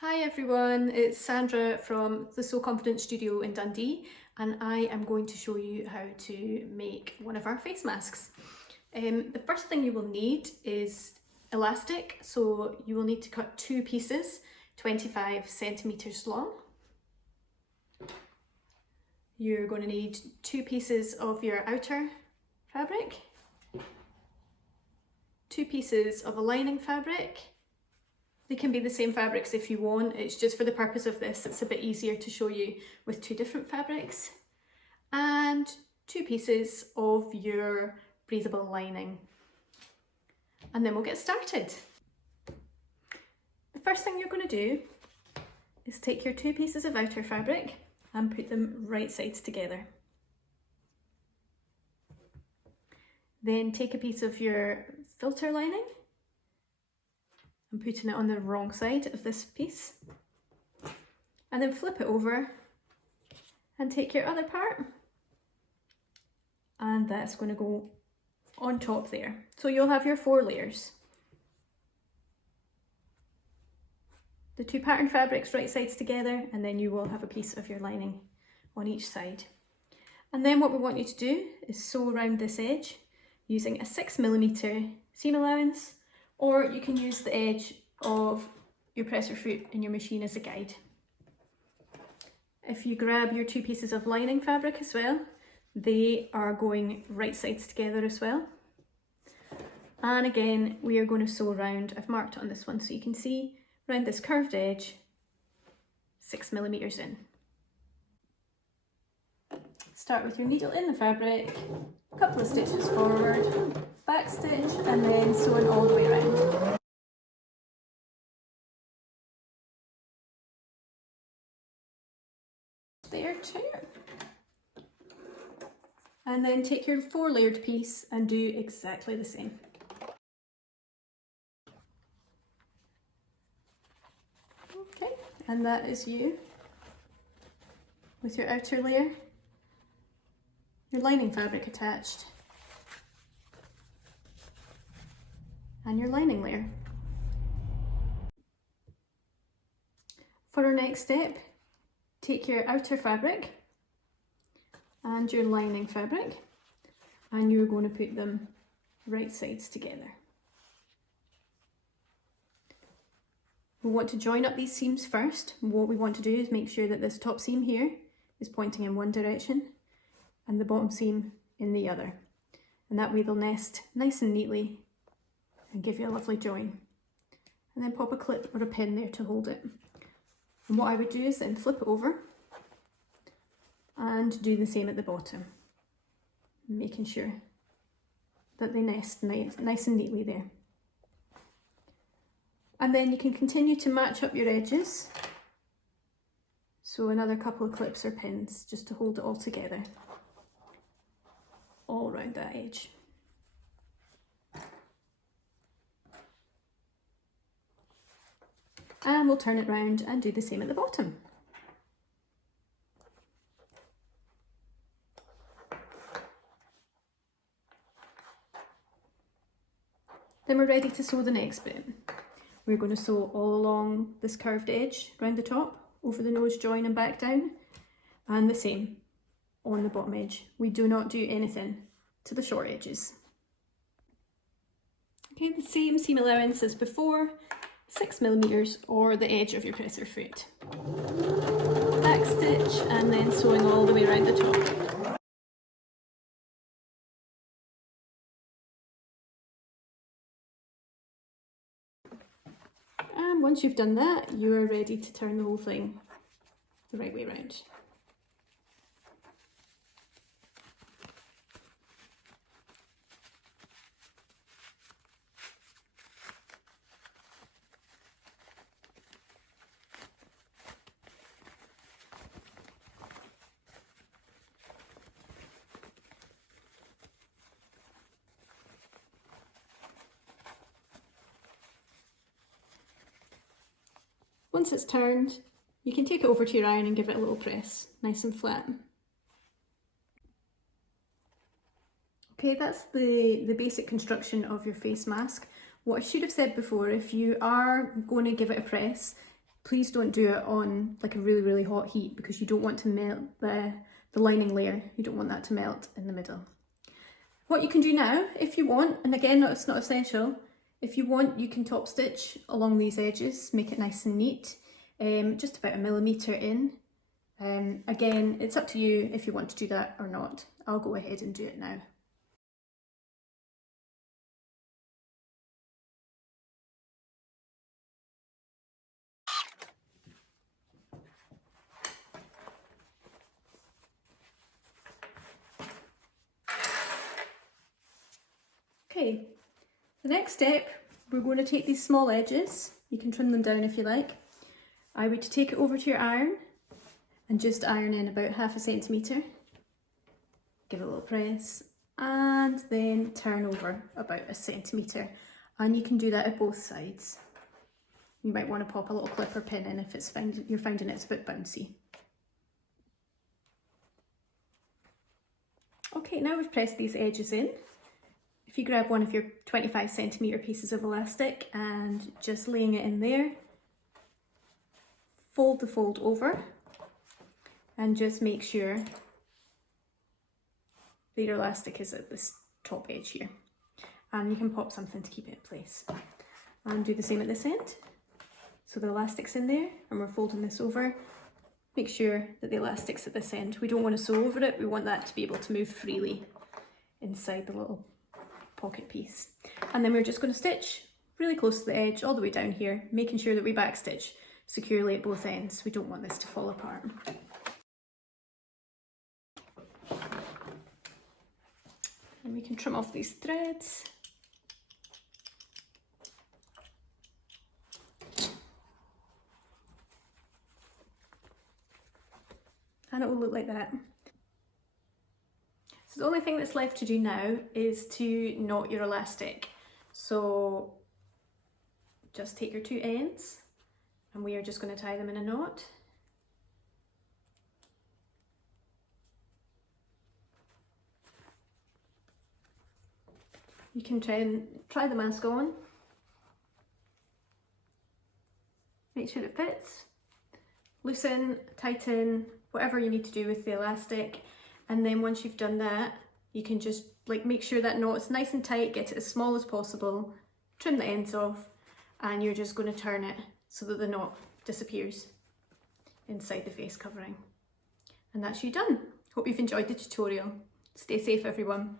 Hi everyone, it's Sandra from the Sew Confident studio in Dundee, and I am going to show you how to make one of our face masks. The first thing you will need is elastic, so you will need to cut two pieces 25 centimeters long. You're going to need two pieces of your outer fabric, two pieces of a lining fabric. They can be the same fabrics if you want, it's just for the purpose of this, it's a bit easier to show you with two different fabrics. And two pieces of your breathable lining. And then we'll get started. The first thing you're going to do is take your two pieces of outer fabric and put them right sides together. Then take a piece of your filter lining. I'm putting it on the wrong side of this piece, and then flip it over and take your other part, and that's going to go on top there. So you'll have your 4 layers. The two pattern fabrics right sides together, and then you will have a piece of your lining on each side. And then what we want you to do is sew around this edge using a 6mm seam allowance, or you can use the edge of your presser foot in your machine as a guide. If you grab your two pieces of lining fabric as well, they are going right sides together as well. And again, we are going to sew around, I've marked on this one so you can see, around this curved edge, 6mm in. Start with your needle in the fabric, a couple of stitches forward, back stitch, and then sewing all the way around. There too. And then take your 4 layered piece and do exactly the same. Okay, and that is you with your outer layer, your lining fabric attached, and your lining layer. For our next step, take your outer fabric and your lining fabric, and you're going to put them right sides together. We want to join up these seams first. What we want to do is make sure that this top seam here is pointing in one direction and the bottom seam in the other. And that way they'll nest nice and neatly and give you a lovely join. And then pop a clip or a pin there to hold it. And what I would do is then flip it over and do the same at the bottom, making sure that they nest nice and neatly there. And then you can continue to match up your edges. So another couple of clips or pins just to hold it all together, all around that edge. And we'll turn it round and do the same at the bottom. Then we're ready to sew the next bit. We're going to sew all along this curved edge round the top, over the nose join and back down, and the same on the bottom edge. We do not do anything to the short edges. Okay, the same seam allowance as before, 6mm or the edge of your presser foot. Back stitch and then sewing all the way around the top. And once you've done that, you are ready to turn the whole thing the right way around. Once it's turned, you can take it over to your iron and give it a little press, nice and flat. Okay, that's the basic construction of your face mask. What I should have said before, if you are going to give it a press, Please don't do it on like a really, really hot heat because you don't want to melt the lining layer. You don't want that to melt in the middle. What you can do now, if you want, and again, it's not essential, if you want, you can top stitch along these edges, make it nice and neat, just about 1 millimetre in. Again, it's up to you if you want to do that or not. I'll go ahead and do it now. Okay, the next step, we're going to take these small edges, you can trim them down if you like. I would take it over to your iron and just iron in about 1/2 centimetre. Give it a little press and then turn over about 1 centimetre. And you can do that at both sides. You might want to pop a little clip or pin in if you're finding it's a bit bouncy. Okay, now we've pressed these edges in. If you grab one of your 25 centimetre pieces of elastic and just laying it in there, fold the fold over and just make sure that your elastic is at this top edge here. And you can pop something to keep it in place. And do the same at this end. So the elastic's in there and we're folding this over. Make sure that the elastic's at this end. We don't want to sew over it, we want that to be able to move freely inside the little pocket piece. And then we're just going to stitch really close to the edge all the way down here, making sure that we backstitch securely at both ends. We don't want this to fall apart. And we can trim off these threads. And it will look like that. So the only thing that's left to do now is to knot your elastic. So just take your 2 ends and we are just going to tie them in a knot. You can try the mask on. Make sure it fits. Loosen, tighten, whatever you need to do with the elastic. And then once you've done that, you can just make sure that knot's nice and tight, get it as small as possible, trim the ends off, and you're just going to turn it so that the knot disappears inside the face covering. And that's you done. Hope you've enjoyed the tutorial. Stay safe, everyone.